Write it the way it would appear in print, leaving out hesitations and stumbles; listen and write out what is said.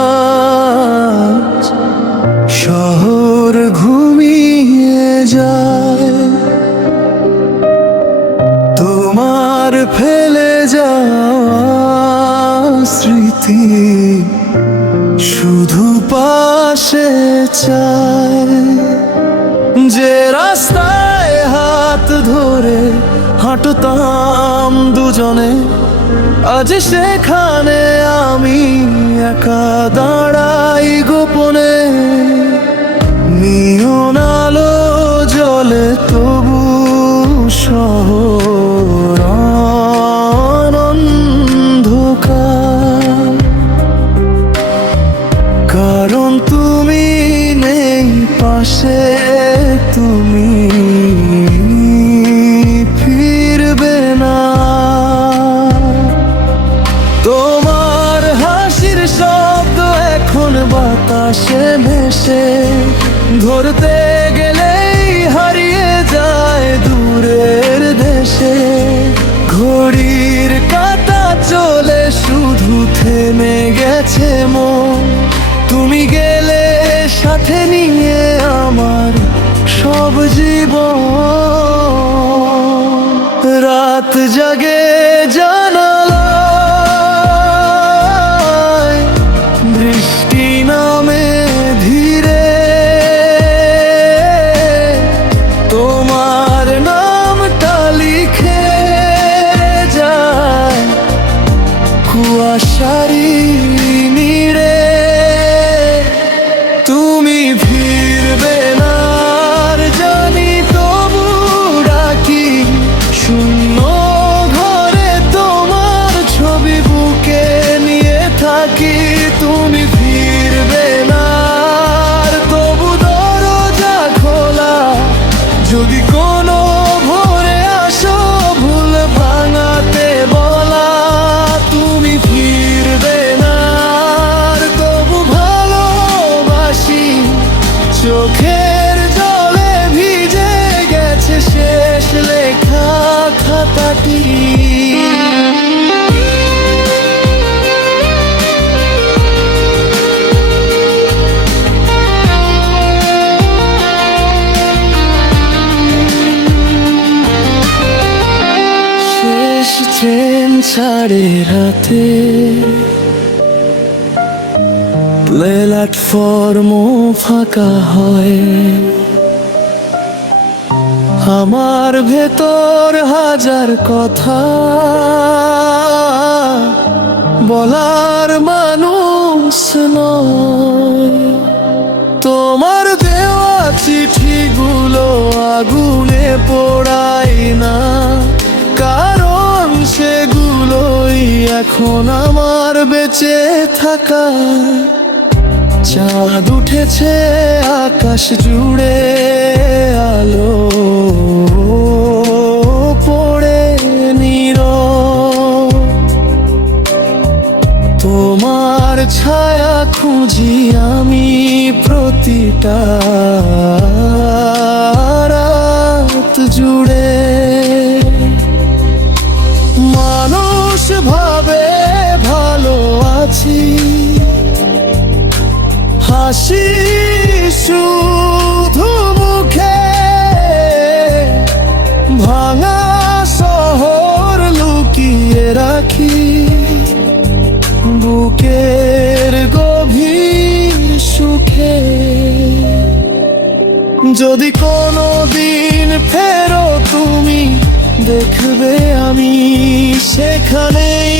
বাতাস, শহর ঘুমিয়ে যায়। তোমার ফেলে যাওয়া স্মৃতি শুধু পাশে চায়। যে রাস্তায় হাত ধরে হাঁটতাম দুজনে, আজ সেখানে আমি একা দাঁড়াই গোপনে। নিয়ন আলো জ্বলে তবু শহর অন্ধকার, কারণ তুমি নেই পাশে। তুমি ফিরবে না। তোমার হাসির শব্দ এখন বাতাসে ভেসে, ধরতে গেলেই হারিয়ে যায় দূরের দেশে। ঘড়ির কাঁটা চলে শুধু থেমে গেছে মন। তুমি গেলে সাথে নিয়ে আমার সব জীবন। রাত জাগে জানালায়, বৃষ্টি নামে ধীরে। তোমার নামটা লিখে যায় কুয়াশারি নীড়ে। তুমি ফিরবে না আর জানি, তবু ডাকি শূন্য ঘরে তোমার ছবি বুকে নিয়ে থাকি। তুমি ফিরবে না আর তবু দরজা খোলা, যদি কোনো ভোরে আসো ভুল ভাঙাতে বলা। তুমি ফিরবে না আর তবু ভালোবাসি, চোখের জলে ভিজে গেছে শেষ লেখা খাতাটি। শেষ ট্রেন ছাড়ে রাতে, প্ল্যাটফর্মও ফাঁকা হয়। আমার ভেতর হাজার কথা বলার মানুষ নয়। তোমার দেওয়া চিঠিগুলো আগুনে পোড়াই না, কারণ সেগুলোই এখন আমার বেঁচে থাকা। চাঁদ উঠেছে আকাশ জুড়ে, আলো পড়ে নীরব। তোমার ছায়া খুঁজি আমি প্রতিটা রাত জুড়ে। মানুষ ভাবে ভালো আছি, হাসি শুধু মুখে। ভাঙা শহর লুকিয়ে রাখি বুকের গভীর সুখে। যদি কোনো দিন ফেরো তুমি, দেখবে আমি সেখানেই